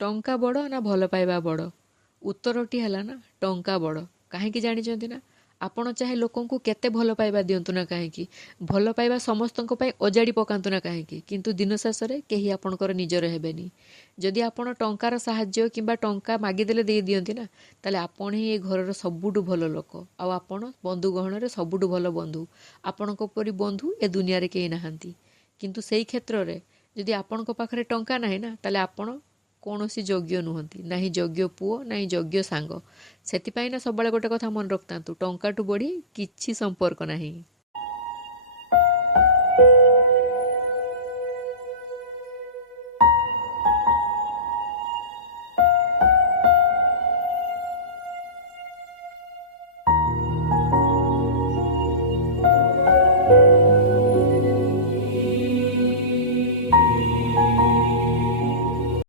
ଟଙ୍କା ବଡ଼ ନା ଭଲ ପାଇବା ବଡ଼? ଉତ୍ତରଟି ହେଲା ନା ଟଙ୍କା ବଡ଼। କାହିଁକି ଜାଣିଛନ୍ତି ନା? ଆପଣ ଚାहे ଲୋକଙ୍କୁ କେତେ ଭଲ ପାଇବା ଦିଅନ୍ତୁ ନା କାହିଁକି, ଭଲ ପାଇବା ସମସ୍ତଙ୍କ ପାଇଁ ଅଜାଡ଼ି ପକାନ୍ତୁ ନା କାହିଁକି, କିନ୍ତୁ ଦିନ ଶେଷରେ କେହି ଆପଣଙ୍କର ନିଜର ହେବେନି। ଯଦି ଆପଣ ଟଙ୍କାର ସାହାଯ୍ୟ କିମ୍ବା ଟଙ୍କା ମାଗିଦେଲେ ଦେଇ ଦିଅନ୍ତି ନା, ତାହେଲେ ଆପଣ ହିଁ ଏ ଘରର ସବୁଠୁ ଭଲ ଲୋକ, ଆଉ ଆପଣ ବନ୍ଧୁ ଗହଣରେ ସବୁଠୁ ଭଲ ବନ୍ଧୁ। ଆପଣଙ୍କ ପରି ବନ୍ଧୁ ଏ ଦୁନିଆରେ କେହି ନାହାନ୍ତି। କିନ୍ତୁ ସେଇ କ୍ଷେତ୍ରରେ ଯଦି ଆପଣଙ୍କ ପାଖରେ ଟଙ୍କା ନାହିଁ ନା, ତାହେଲେ ଆପଣ କୌଣସି ଯୋଗ୍ୟ ନୁହନ୍ତି, ନାହିଁ ଯୋଗ୍ୟ ପୁଅ ନାହିଁ ଯୋଗ୍ୟ ସାଙ୍ଗ। ସେଥିପାଇଁ ନା ସବୁବେଳେ ଗୋଟେ କଥା ମନେ ରଖିଥାନ୍ତୁ, ଟଙ୍କାଠୁ ବଢ଼ି କିଛି ସମ୍ପର୍କ ନାହିଁ।